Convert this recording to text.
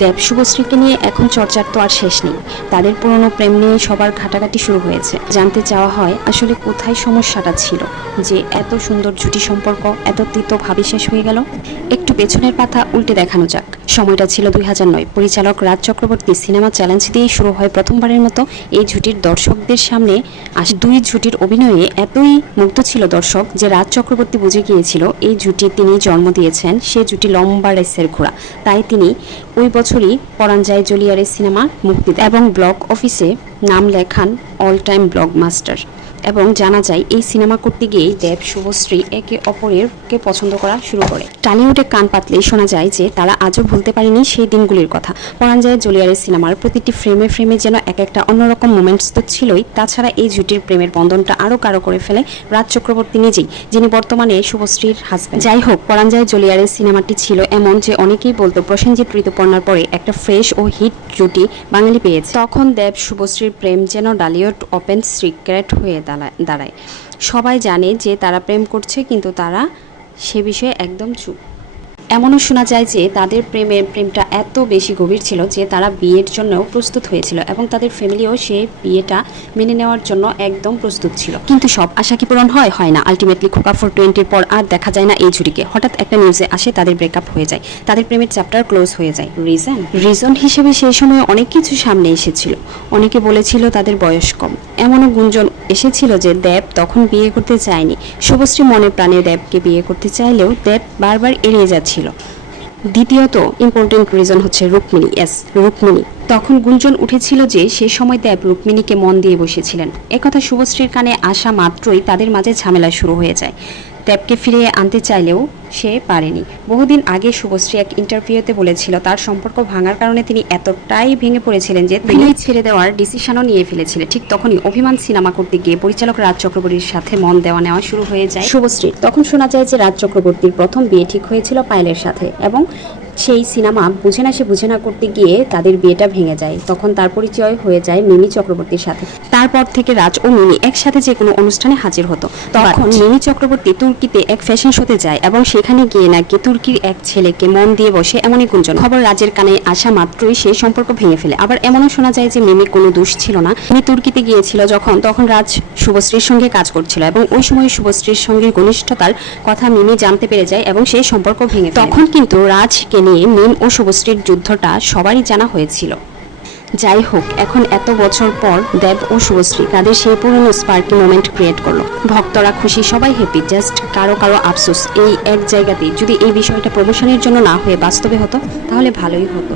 দেব শুভশ্রীকে নিয়ে এখন চর্চার তো আর শেষ নেই। তাদের পুরনো প্রেম নিয়ে সবার ঘাটাঘাটি শুরু হয়েছে। জানতে চাওয়া হয়, আসলে কোথায় সমস্যাটা ছিল? যে এত সুন্দর জুটি সম্পর্ক, এত তিত ভাবি শেষ হয়ে গেল? একটু পেছনের পাতা উল্টে দেখানো যাক। সময়টা ছিল দুই হাজার নয়। পরিচালক রাজ চক্রবর্তী সিনেমা চ্যালেঞ্জ দিয়েই শুরু হয় প্রথমবারের মতো এই জুটির দর্শকদের সামনে আস দুই জুটির অভিনয়ে এতই মুগ্ধ ছিল দর্শক যে রাজ চক্রবর্তী বুঝে গিয়েছিল, এই জুটি তিনি জন্ম দিয়েছেন, সে জুটি লম্বা রেসের ঘোড়া। তাই তিনি ওই বছরই পরাঞ্জায় জলিয়ারের সিনেমা মুক্তি এবং ব্লক অফিসে নাম লেখান অল টাইম ব্লক মাস্টার এবং জানা যায়, এই সিনেমা করতে গিয়েই দেব শুভশ্রী একে অপরেরকে পছন্দ করা শুরু করে। টালিউডে কান পাতলেই শোনা যায় যে, তারা আজও ভুলতে পারেনি সেই দিনগুলির কথা। পরাঞ্জয় জলিয়ারের সিনেমার প্রতিটি ফ্রেমে ফ্রেমে যেন এক একটা অন্যরকম মোমেন্টস তো ছিলই। তাছাড়া এই জুটির প্রেমের বন্ধনটা আরও কারও করে ফেলে রাজ চক্রবর্তী নিজেই, যিনি বর্তমানে শুভশ্রীর হাজব্যান্ড যাই হোক, পরাঞ্জয় জলিয়ারের সিনেমাটি ছিল এমন যে, অনেকেই বলতো প্রসেনজিৎ ঋতুপর্ণার পরে একটা ফ্রেশ ও হিট জুটি বাঙালি পেয়েছে। তখন দেব শুভশ্রীর প্রেম যেন ডালিউড ওপেন সিক্রেট হয়ে দাঁড়ায়। দাঁড়ায় সবাই জানে যে তারা প্রেম করছে কিন্তু তারা সে বিষয়ে একদম চুপ। এমনও শোনা যায় যে তাদের প্রেমের প্রেমটা এত বেশি গভীর ছিল যে তারা বিয়ের জন্যও প্রস্তুত হয়েছিল এবং তাদের ফ্যামিলিও সেই বিয়েটা মেনে নেওয়ার জন্য একদম প্রস্তুত ছিল। কিন্তু সব আশা কি পূরণ হয়? হয় না। আলটিমেটলি খোকা ফোর টোয়েন্টির পর আর দেখা যায় না এই জুড়িকে হঠাৎ একটা নিউজে আসে তাদের ব্রেকআপ হয়ে যায়। তাদের প্রেমের চ্যাপ্টার ক্লোজ হয়ে যায়। রিজন? রিজন হিসেবে সেই সময় অনেক কিছু সামনে এসেছিল। অনেকে বলেছিল তাদের বয়স কম। এমনও গুঞ্জন এসেছিল যে দেব তখন বিয়ে করতে চায়নি। শুভশ্রী মনে প্রাণে দেবকে বিয়ে করতে চাইলেও দেব বারবার এড়িয়ে যাচ্ছিল। দ্বিতীয়ত ইম্পর্টেন্ট রিজন হচ্ছে রুক্মিণী এস রুক্মিণী। তখন গুঞ্জন উঠেছিল যে সে সময় দেব রুক্মিণীকে মন দিয়ে বসেছিলেন। একথা শুভশ্রীর কানে আসা মাত্রই তাদের মাঝে ঝামেলা শুরু হয়ে যায়। দেবকে ফিরিয়ে আনতে চাইলেও সে পারেনি। বহুদিন আগে শুভশ্রী এক ইন্টারভিউতে বলেছিল, তার সম্পর্ক ভাঙার কারণে তিনি এতটাই ভেঙে পড়েছিলেন যে তিনি ছেড়ে দেওয়ার ডিসিশনও নিয়ে ফেলেছিলেন। ঠিক তখনই অভিমান সিনেমা করতে গিয়ে পরিচালক রাজ চক্রবর্তীর সাথে মন দেওয়া নেওয়া শুরু হয়ে যায়। শুভশ্রীর। তখন শোনা যায় যে রাজ চক্রবর্তীর প্রথম বিয়ে ঠিক হয়েছিল পায়েলের সাথে এবং সেই সিনেমা বুঝে না সে বুঝে না করতে গিয়ে তাদের বিয়েটা ভেঙে যায়। তখন তার পরিচয় হয়ে যায় মিমি চক্রবর্তীর সাথে। তারপর থেকে রাজ ও মিমি একসাথে যে কোনো অনুষ্ঠানে হাজির হতো। তখন মিমি চক্রবর্তী তুর্কিতে এক ফ্যাশন শোতে যায় এবং সেখানে গিয়ে নাকি তুর্কির এক ছেলেকে মন দিয়ে বসে এমনই গুঞ্জন। খবর রাজের কানে আসা মাত্রই সেই সম্পর্ক ভেঙে ফেলে। আবার এমনও শোনা যায় যে মিমি কোনো দোষ ছিল না। তিনি তুর্কিতে গিয়েছিল যখন তখন রাজ শুভশ্রীর সঙ্গে কাজ করছিল এবং ওই সময় শুভশ্রীর সঙ্গে ঘনিষ্ঠতার কথা মিমি জানতে পেরে যায় এবং সেই সম্পর্ক ভেঙে তখন কিন্তু রাজকে নিয়ে মিম ও শুভশ্রীর যুদ্ধটা সবারই জানা হয়েছিল। যাই হোক, এখন এত বছর পর দেব ও শুভশ্রী তাদের সেই পুরনো স্পার্কি মোমেন্ট ক্রিয়েট করল। ভক্তরা খুশি, সবাই হ্যাপি জাস্ট কারও কারও আফসোস। এই এক জায়গাতে যদি এই বিষয়টা প্রমোশনের জন্য না হয়ে বাস্তবে হতো, তাহলে ভালোই হতো।